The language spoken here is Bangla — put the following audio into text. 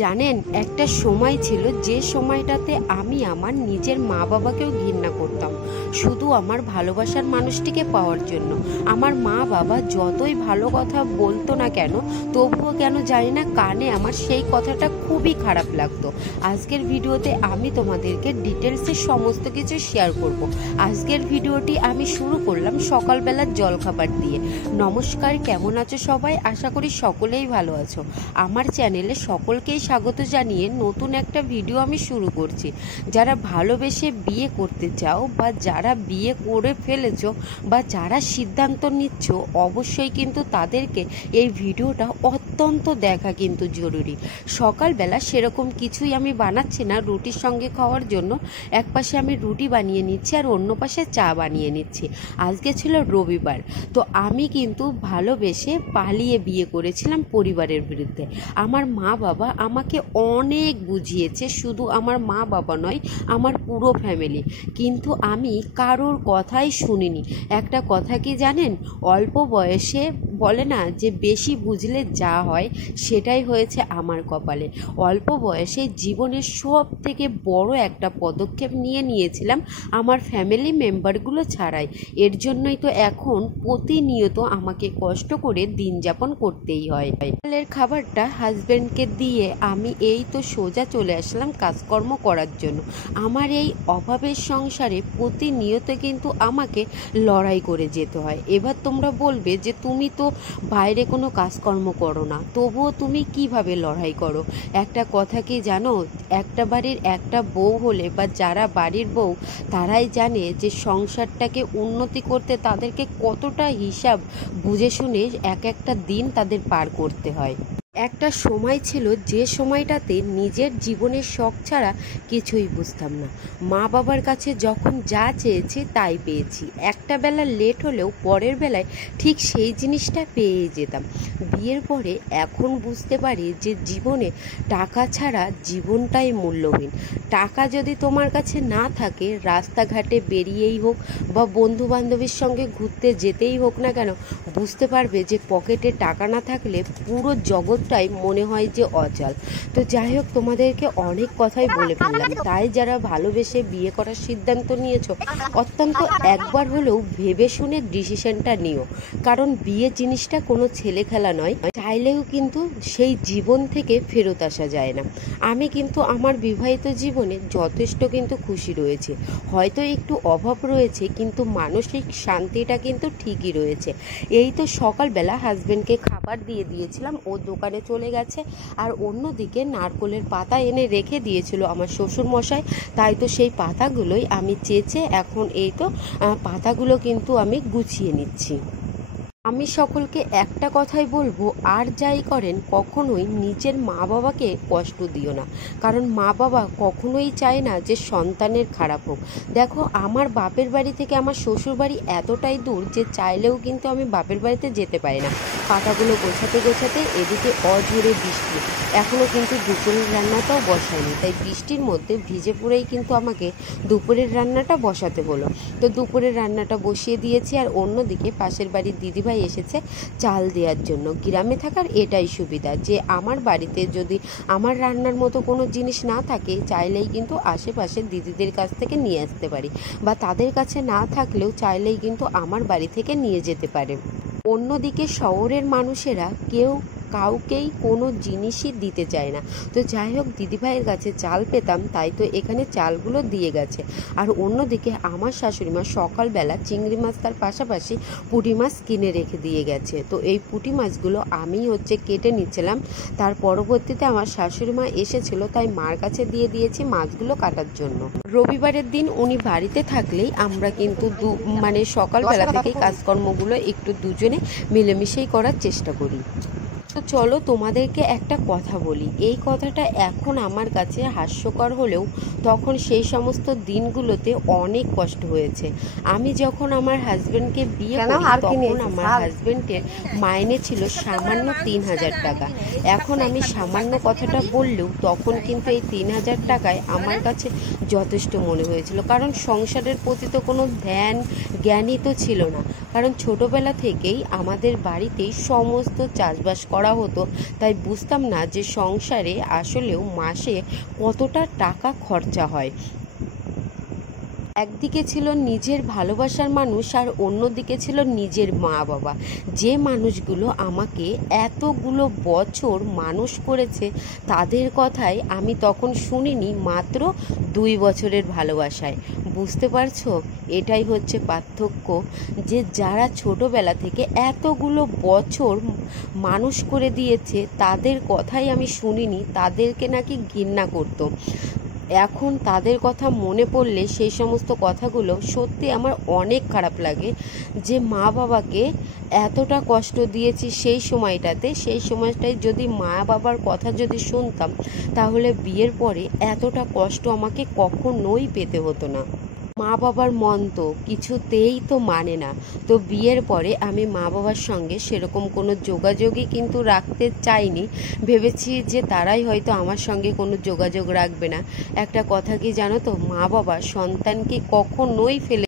জানেন, একটা সময় ছিল যে সময়টাতে আমি আমার নিজের মা বাবাকেও ঘৃণা করতাম শুধু আমার ভালোবাসার মানুষটিকে পাওয়ার জন্য। আমার মা বাবা যতই ভালো কথা বলতো না কেন, তবুও কেন জানি না কানে আমার সেই কথাটা খুবই খারাপ লাগতো। আজকের ভিডিওতে আমি তোমাদেরকে ডিটেলসে সমস্ত কিছু শেয়ার করব। আজকের ভিডিওটি আমি শুরু করলাম সকালবেলার জলখাবার দিয়ে। নমস্কার, কেমন আছো সবাই? আশা করি সকলেই ভালো আছো। আমার চ্যানেলে সকলকেই স্বাগত জানিয়ে নতুন একটা ভিডিও আমি শুরু করছি। যারা ভালোবেসে বিয়ে করতে চাও বা যারা বিয়ে করে ফেলেছো বা যারা সিদ্ধান্ত নিচ্ছ, অবশ্যই কিন্তু তাদেরকে এই ভিডিওটা অত্যন্ত দেখা কিন্তু জরুরি। সকালবেলা সেরকম কিছুই আমি বানাচ্ছি না রুটির সঙ্গে খাওয়ার জন্য। এক পাশে আমি রুটি বানিয়ে নিচ্ছি আর অন্য পাশে চা বানিয়ে নিচ্ছি। আজকে ছিল রবিবার, তো আমি কিন্তু ভালোবেসে পালিয়ে বিয়ে করেছিলাম পরিবারের বিরুদ্ধে। আমার মা বাবা আমাকে অনেক বুঝিয়েছে, শুধু আমার মা বাবা নয়, আমার পুরো ফ্যামিলি, কিন্তু আমি কারোর কথাই শুনিনি। একটা কথা কি জানেন, অল্প বয়সে বলে না যে বেশি বুঝলে যা হয়, সেটাই হয়েছে আমার কপালে। অল্প বয়সে জীবনের সব থেকে বড় একটা পদক্ষেপ নিয়েছিলাম আমার ফ্যামিলি মেম্বারগুলো ছাড়াই। এর জন্যই তো এখন প্রতিনিয়ত আমাকে কষ্ট করে দিন যাপন করতেই হয়। সকালের খাবারটা হাজব্যান্ডকে দিয়ে আমি এই তো সোজা চলে আসলাম কাজকর্ম করার জন্য। আমার এই অভাবের সংসারে প্রতিনিয়ত কিন্তু আমাকে লড়াই করে যেতে হয়। এবার তোমরা বলবে যে তুমি তো বাইরে কোনো কাজকর্ম করো না, তবুও তুমি কিভাবে লড়াই করো? একটা কথা কি জানো, একটা বাড়ির একটা বউ হলে বা যারা বাড়ির বউ, তারাই জানে যে সংসারটাকে উন্নতি করতে তাদেরকে কতটা হিসাব বুঝে শুনে এক একটা দিন তাদের পার করতে হয়। একটা সময় ছিল যে সময়টাতে নিজের জীবনের শখ ছাড়া কিছুই বুঝতাম না। মা বাবার কাছে যখন যা চেয়েছি তাই পেয়েছি। একটা বেলা লেট হলেও পরের বেলায় ঠিক সেই জিনিসটা পেয়ে যেতাম। বিয়ের পরে এখন বুঝতে পারি যে জীবনে টাকা ছাড়া জীবনটাই মূল্যহীন। টাকা যদি তোমার কাছে না থাকে, রাস্তাঘাটে বেরিয়েই হোক বা বন্ধু বান্ধবীর সঙ্গে ঘুরতে যেতেই হোক না কেন, বুঝতে পারবে যে পকেটে টাকা না থাকলে পুরো জগৎটাই মনে হয় যে অচল। তো যাই হোক, তোমাদেরকে অনেক কথাই বলে ফেললাম। তাই যারা ভালোবেসে বিয়ে করার সিদ্ধান্ত নিয়েছো, অত্যন্ত একবার হলেও ভেবে শুনে ডিসিশনটা নিও। কারণ বিয়ে জিনিসটা কোনো ছেলে খেলা নয়, চাইলেও কিন্তু সেই জীবন থেকে ফেরত আসা যায় না। আমি কিন্তু আমার বিবাহিত জীবনে যথেষ্ট কিন্তু খুশি রয়েছে। হয়তো একটু অভাব রয়েছে, কিন্তু মানসিক শান্তিটা কিন্তু ঠিকই রয়েছে। এই তো সকালবেলা হাজব্যান্ডকে খাবার দিয়ে দিয়েছিলাম, ও দোকানে চলে গেছে। আর অন্যদিকে নারকোলের পাতা এনে রেখে দিয়েছিল আমার শ্বশুর মশাই, তাই তো সেই পাতাগুলোই আমি চেঁচে এখন এই তো পাতাগুলো কিন্তু আমি গুছিয়ে নিচ্ছি। আমি সকলকে একটা কথাই বলবো, আর যাই করেন কখনোই নিজের মা বাবাকে কষ্ট দিও না। কারণ মা বাবা কখনোই চায় না যে সন্তানের খারাপ হোক। দেখো, আমার বাপের বাড়ি থেকে আমার শ্বশুর বাড়ি এতটাই দূর যে চাইলেও কিন্তু আমি বাপের বাড়িতে যেতে পারি না। পাতাগুলো গোছাতে গোছাতে এদিকে অঝোরে বৃষ্টি, এখনও কিন্তু দুপুরের রান্নাটাও বসায়নি। তাই বৃষ্টির মধ্যে ভিজে পড়েই কিন্তু আমাকে দুপুরের রান্নাটা বসাতে হলো। তো দুপুরের রান্নাটা বসিয়ে দিয়েছি। আর অন্যদিকে পাশের বাড়ির দিদিভাই এসেছে চাল দেওয়ার জন্য। গ্রামে থাকার এটাই সুবিধা যে আমার বাড়িতে যদি আমার রান্নার মতো কোনো জিনিস না থাকে, চাইলেই কিন্তু আশেপাশের দিদিদের কাছ থেকে নিয়ে আসতে পারি, বা তাদের কাছে না থাকলেও চাইলেই কিন্তু আমার বাড়ি থেকে নিয়ে যেতে পারে। অন্যদিকে শহরের মানুষেরা কেউ কাউকেই কোনো জিনিসই দিতে চায় না। তো যাই হোক, দিদিভাইয়ের কাছে চাল পেতাম, তাই তো এখানে চালগুলো দিয়ে গেছে। আর অন্যদিকে আমার শাশুড়ি মা সকালবেলা চিংড়ি মাছ তার পাশাপাশি পুঁটি মাছ কিনে রেখে দিয়ে গেছে। তো এই পুঁটি মাছগুলো আমি কেটে নিচ্ছিলাম। তার পরবর্তীতে আমার শাশুড়ি মা এসেছিল, তাই মার কাছে দিয়ে দিয়েছি মাছগুলো কাটার জন্য। রবিবারের দিন উনি বাড়িতে থাকলেই আমরা কিন্তু সকালবেলা থেকেই কাজকর্মগুলো একটু দুজনে মিলেমিশেই করার চেষ্টা করি। তো চলো তোমাদেরকে একটা কথা বলি। এই কথাটা এখন আমার কাছে হাস্যকর হলেও তখন সেই সমস্ত দিনগুলোতে অনেক কষ্ট হয়েছে। আমি যখন আমার হাজব্যান্ডকে বিয়ে করি, তখন আমার হাজব্যান্ডের মাইনে ছিল সামান্য 3,000 টাকা। এখন আমি সামান্য কথাটা বললেও তখন কিন্তু এই 3,000 টাকায় আমার কাছে যথেষ্ট মনে হয়েছিল। কারণ সংসারের প্রতি তো কোনো জ্ঞানই তো ছিল না। কারণ ছোটবেলা থেকেই আমাদের বাড়িতেই সমস্ত চাষবাস করা করা হতো, তাই বুঝতাম না যে সংসারে আসলেও মাসে কতটা টাকা খরচা হয়। একদিকে ছিল নিজের ভালোবাসার মানুষ আর অন্যদিকে ছিল নিজের মা বাবা, যে মানুষগুলো আমাকে এতগুলো বছর মানুষ করেছে। তাদের কথাই আমি তখন শুনিনি মাত্র 2 বছরের ভালোবাসায়। বুঝতে পারছো, এটাই হচ্ছে পার্থক্য, যে যারা ছোটবেলা থেকে এতগুলো বছর মানুষ করে দিয়েছে তাদের কথাই আমি শুনিনি, তাদেরকে নাকি ঘৃণা করতো। এখন তাদের কথা মনে পড়লে সেই সমস্ত কথাগুলো সত্যি আমার অনেক খারাপ লাগে, যে মা বাবাকে এতটা কষ্ট দিয়েছি সেই সময়টায় যদি মা বাবার কথা যদি শুনতাম, তাহলে বিয়ের পরে এতটা কষ্ট আমাকে কখনোই পেতে হতো না। মা বাবার মন তো কিছুতেই তো মানে না, তো বিয়ের পরে আমি মা বাবার সঙ্গে সেরকম কোনো যোগাযোগই কিন্তু রাখতে চাইনি। ভেবেছি যে তারাই হয়তো আমার সঙ্গে কোনো যোগাযোগ রাখবে না। একটা কথা কি জানো তো, মা বাবা সন্তানকে কখনোই ফেলে